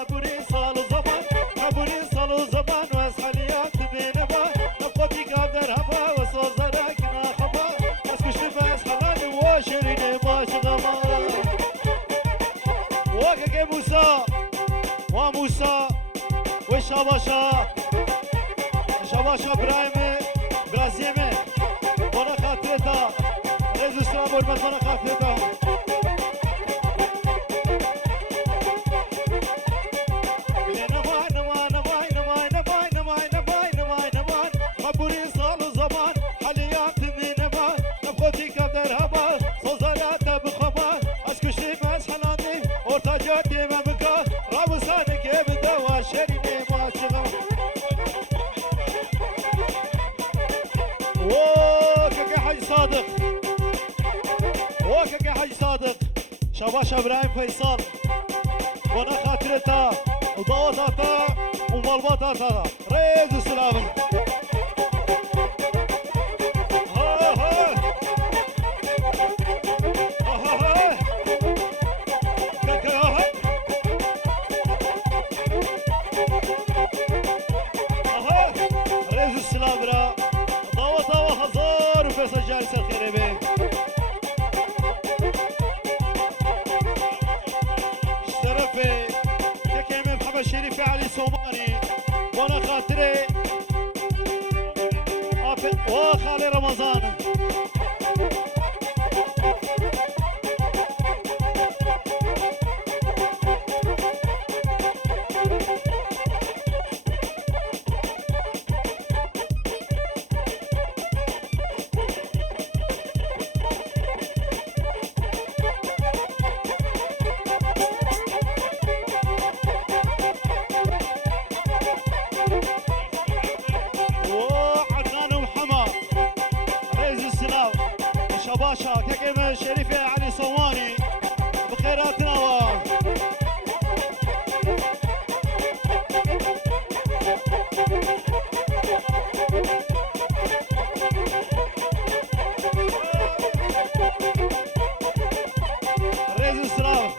عبوري صالو زمان عبوري صالو زمان واسحليات بينما نبقتي قادر هبا وصوزرك ناخبا اسكش بس حلال وشرين باش غما وكك موسى وموسى وشاباشا شاباشا برايم برازيمي وانا خاطرتا ريزوسترا بورمت وانا خاطرتا صادق وكك حاج صادق شباش ابراهيم فيصل وانا خاطرتا وضوطاتا ومربطاتا ريز السلام ريز السلام برا ضوطا وحزار وفيصل جالس الخير بيه اشترفي كيكي محمد شريفي علي صوماني وانا خاطري وخالي رمضان باشا كيكي شريفي علي صواني بخيراتنا ريز السلام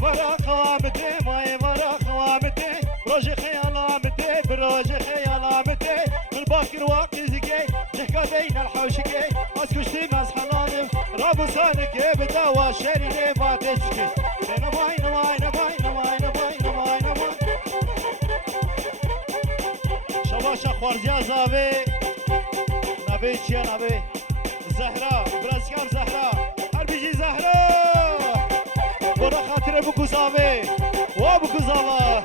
برا خوامتي ماي برا خوامتي روجي خيالامتي بروجي خيالامتي من باكر واقي زكي بين الحوشكي اسكشتي مسحلانم رابو سانك بدوا شريني ما تشكي نماي نماي نماي نماي نماي نماي نماي شباشا خوارزيا زاوي نبي چيا نبي زهرا براسكام زهرا هر بيجي زهرا برا خاطر بكو زاوي وابكو زاوا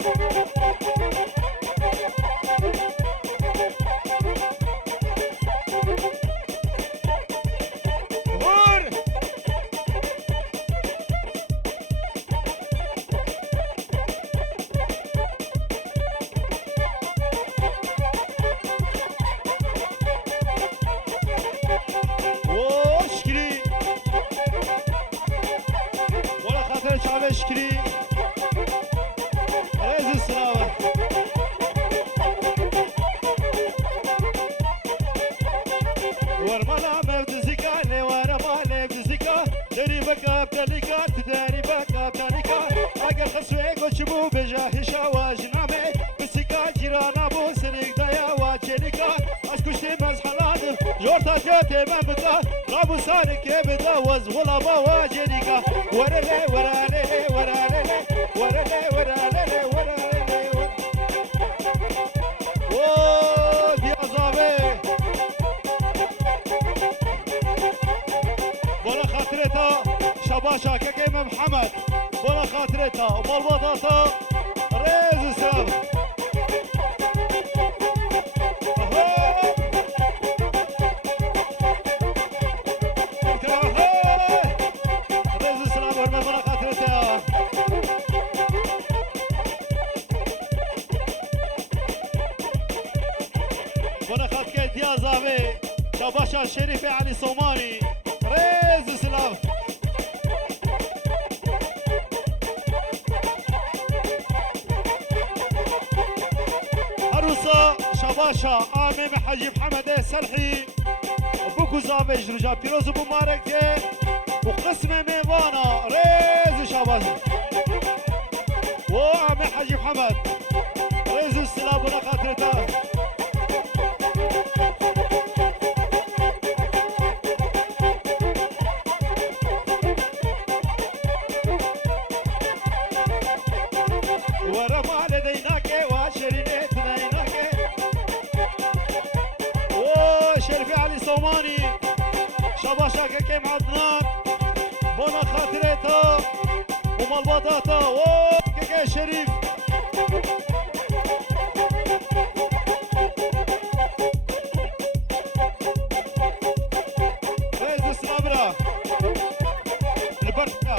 اشكري ريز السلامة ورمانا مبتزيكا لوانا مالي بتزيكا داري بكا بتاليكا تداري بكا بتاليكا اگر خسوي قوشبو بجاهي شاواج نامي بسيكا جيرانا بو سريك دايا واجينيكا اسكوشتي مزحلان جورتا جاتي ممكا رابو سارك يبدا وز ولا بواجينيكا ورالي ورالي ورالي ورالي ورالي ورالي اوه دي عزابي بولا خاطرتا شباشا كيكي محمد بولا خاطرتا ومربطاتا ريز السلام يا زابي شباشا الشريفي علي صوماني ريز سلام عروسة شباشا آمي محجي محمد سلحي بوكو زابي جرجا بيروز بمارك وقسم ميوانا ريز شباشا محمد رئيس السلام بنا خاطرته ورا ما لديناك وشرينيت لديناك شرفي علي صوماني شباشا كيم عدنان بنا خاطرته ومالبطاطا كيكي شريف رئيس السلامرة البركة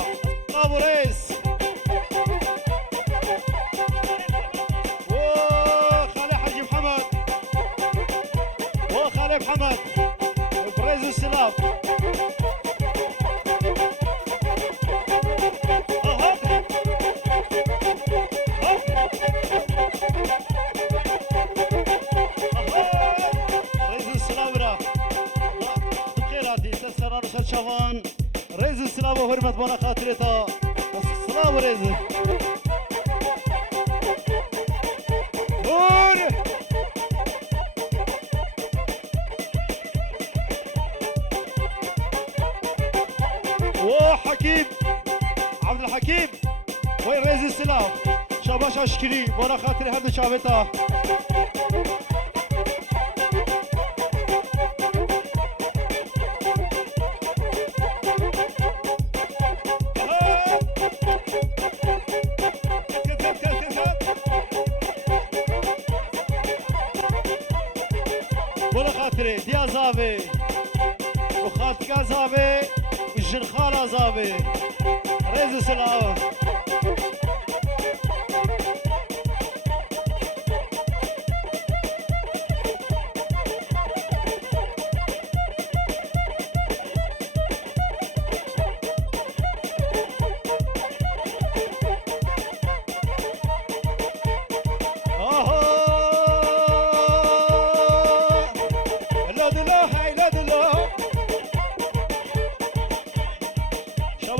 ابو رئيس وخالي حاجي محمد وخالي محمد برئيس السلام شوان رئيس السلام وحرمت بنا خاطرته السلام رئيس نور وحكيم عبد الحكيم وين رئيس السلام شاباش اشكري بنا خاطري هذا شعبته ديا زابي وخالتك زابي والجنخالة زابي رئيس السلام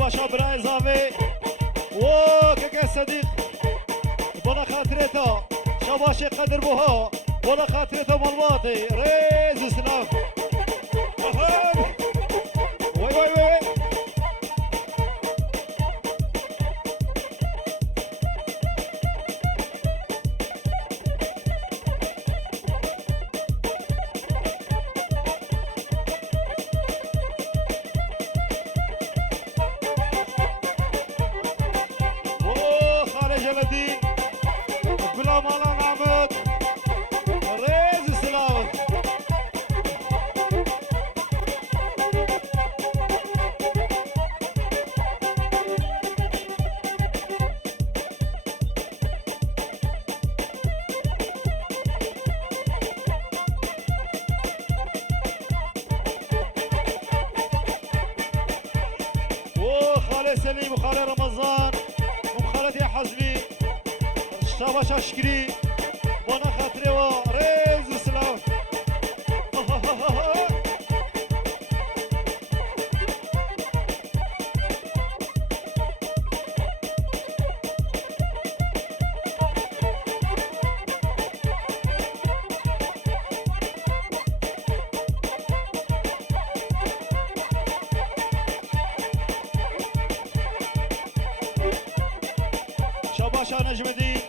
شابراي زافي وكاكا صديق بنا خاطرته شباشي قدر بوها بنا خاطرته مالواطي ريز السلام وي وي وي سليم وخالي رمضان وخالتي حزبي شاباش اشكري وانا خاطري وريز السلام شاباشا نجم الدين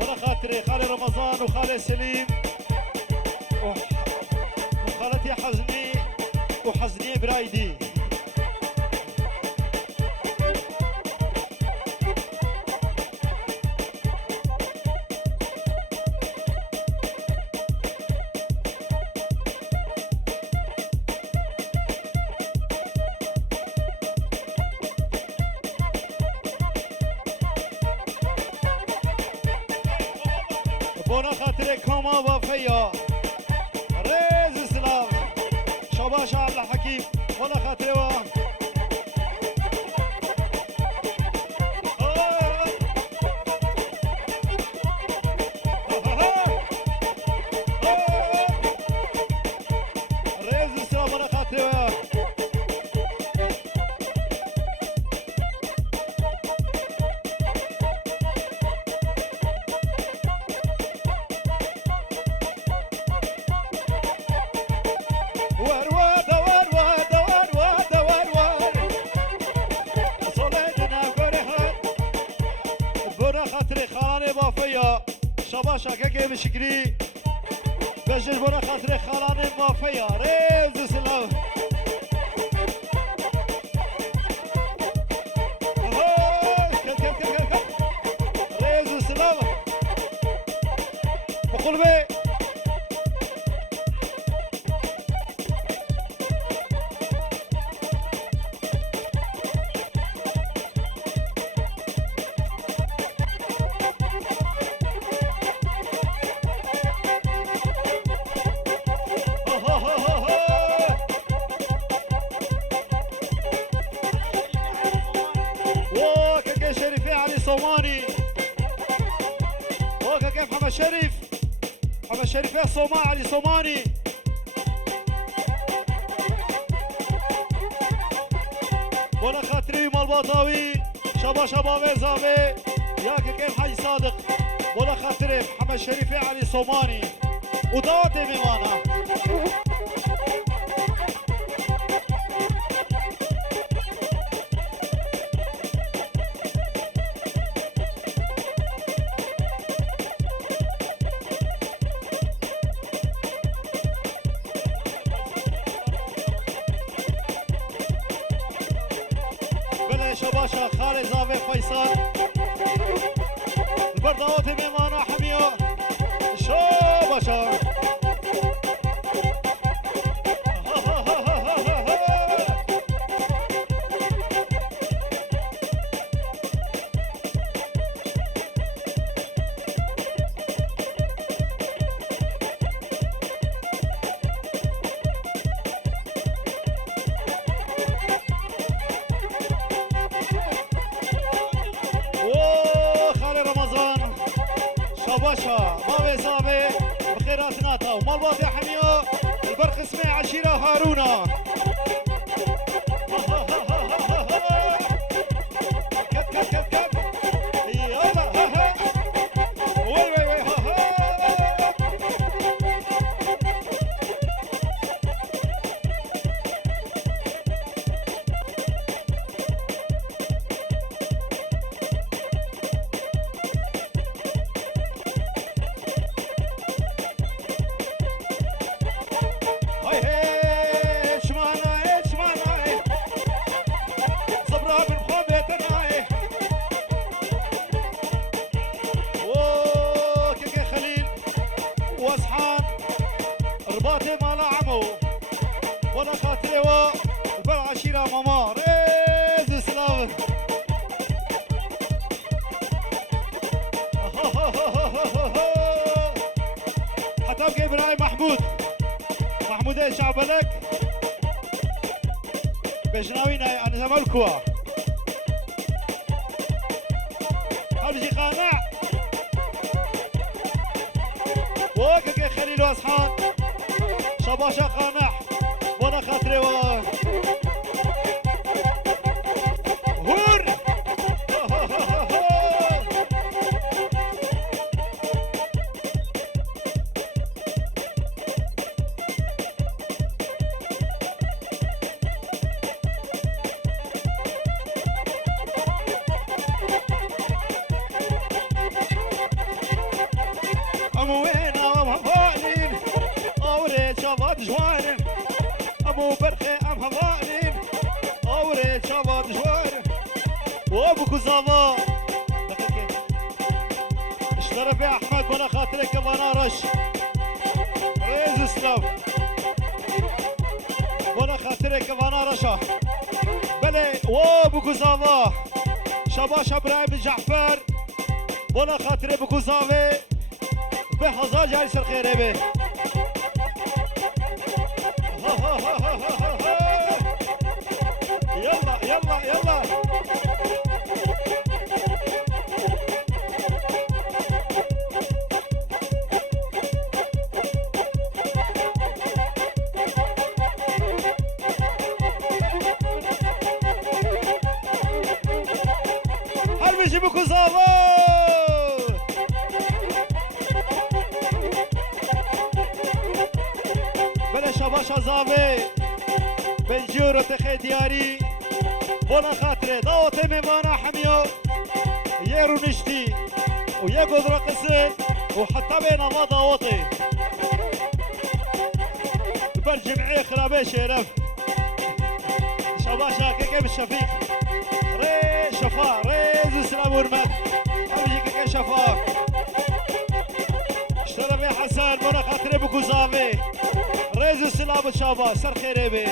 وانا خاطري خالي رمضان وخالي سليم وخالتي حزني وحزني برايدي بنا خاطري كوما وفيا ريز السلام شباش عبد الحكيم بنا خاطري ريز السلام بنا خاطري شباشا كاكي بشكري بجل برا خاطر خالان المافيا ريز سلام ريز سلام بقول بي صوماني وكا كيف محمد شريف يا صومال علي صوماني ولا خاطري مال باطاوي شبا شباب زابي يا كيف حاج صادق ولا خاطري محمد شريف يا علي صوماني ودوتي ميمانا شباشا خالد زافي فيصل البردوات ميمانا حميو شباشا شباشا ما بيصابي بخيراتنا ومال باطي حميو البرق اسمه عشيرة هارونا رباطي مالا عمو وانا خاطري والبرعشيرة ماما ريز سلام حتى بقى ابراهيم محمود ايش عبالك بجناوين انا زمالكوا حبجي قانع وكاكي خليل واصحان شباشا قانع وانا خاطري هور جوارن ابو برخي ام هضانين اوريت شباب جوارن وابو كوزافا اشترى في احمد وانا خاطرك وانا رش ريز سلام وانا خاطرك وانا رشا بلي وابو كوزافا شباش ابراهيم جعفر وانا خاطري ابو كوزافي بحظا جالس الخير به يلا يلا يلا هل بيجيبوا كوزافا شباشا زاوي بنجورو تخي دياري بونا خاطري داوتي ميمانا حميو يرو نشتي ويا قدرة قسد وحتى بين مضى وطي بالجمعية خرابي شرف شباشا كيف الشفيق ري شفا ري سلام ورمت أمجي كيف شفا اشترى بي حسن منا خاطري بكو زافي ري سلام شابا سر خيري بي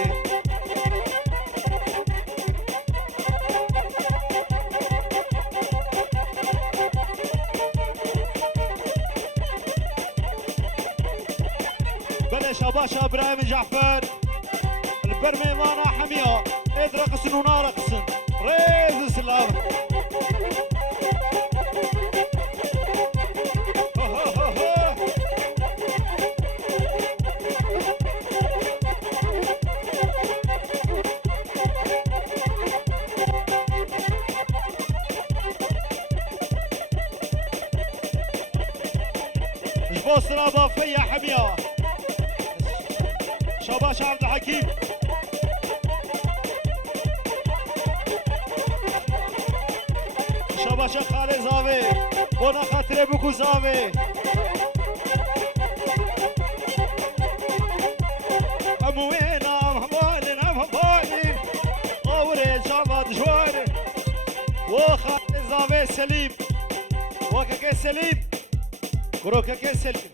شباشا ابراهيم جعفر البرمي مانا حمية ايد رقصن ونار رقصن ريز سلام جبوس رابا فيا حمية شباش عبد الحكيم شباش خالي زاوي وانا خاطري بكو زاوي اموينا امهوالين امهوالين قوري شبات جواري وخالي زاوي سليم وكاكي سليم كروكاكي سليم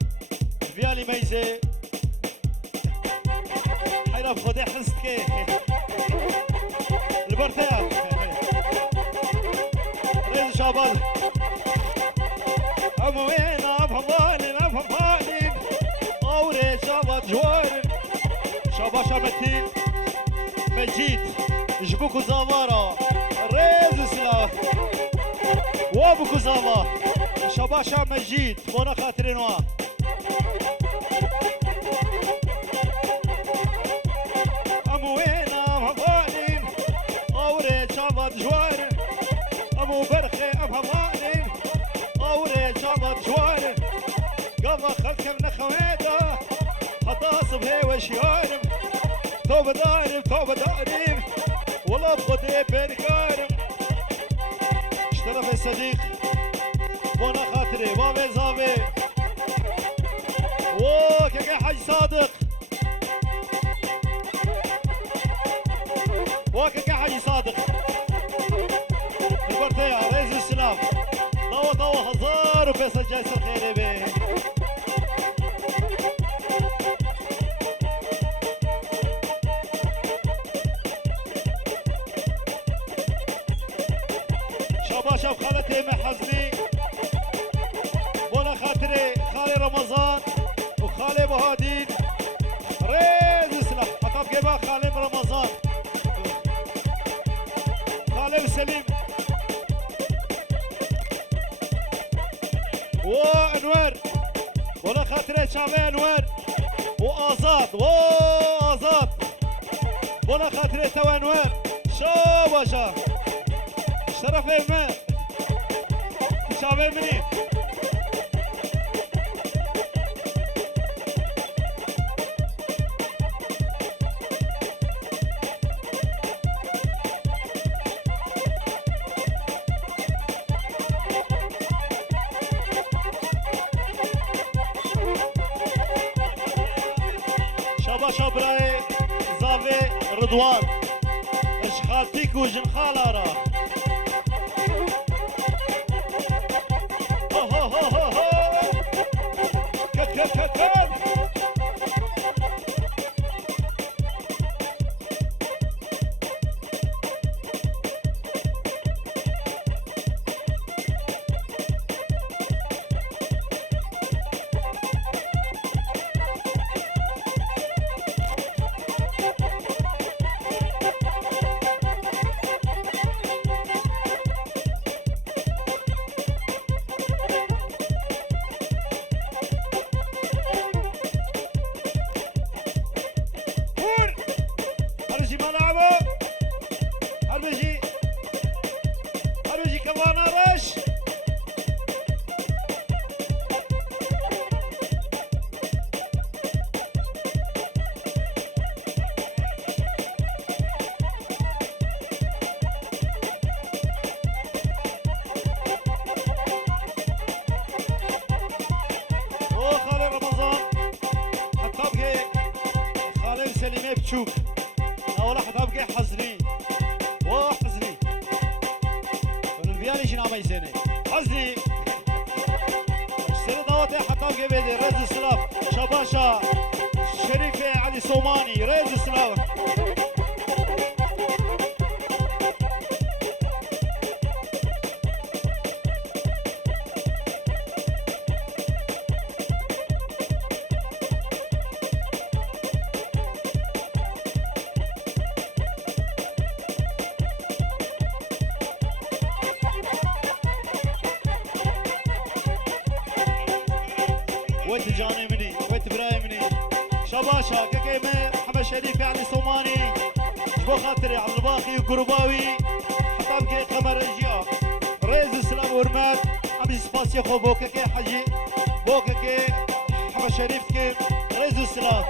فيالي ميزي حيرف خدي حسكي البرتاح ريز شابال اموين افهمالين افهمالين اوري شابات جوارن شاباشا متين مجيد جبوكو زامارا ريز سلا وابوكو زاما شاباشا مجيد مونا خاطرينوا جوارن ابو برخي افهماني اوري شابط جوارن قضى خلك من خويته حطاصب هي وشيارم توب دارم توب دارم والله بخدي بيركارم اشترف الصديق وانا خاطري بابي زابي وكاكي حاج صادق وكاكي حاج صادق البرتية ريز السلام طوى طوى هزار وفيصل جايسر خيري بيه شباشب خالتي محزني وانا خاطري خالي رمضان وخالي بهادين ريز السلام حطب جيبها خالي رمضان خالي سليم وانوار ولا خاطري شعبي انوار وازاد وازاد ولا خاطري تو انوار شو باشا شرف ما شعبي مني شبراي زافي رضوان اشخالتيك وجن خالارا كت بتشوف أول واحد أبقى حزني وحزني والبياني شنو عم يسني حزني اشتري ضواتي حتى أبقى بيدي ريز السلاف شباشا شريفة علي صوماني ريز السلاف ويت جاني مني ويت براي مني شباشا ككيمة محمد شريف يعني صوماني جبو خاطري عبد الباقي وقرباوي حتى بكي قمر الجيا ريز السلام ورمات عم سباسي خو بوككي حجي بوككي محمد شريف كي ريز السلام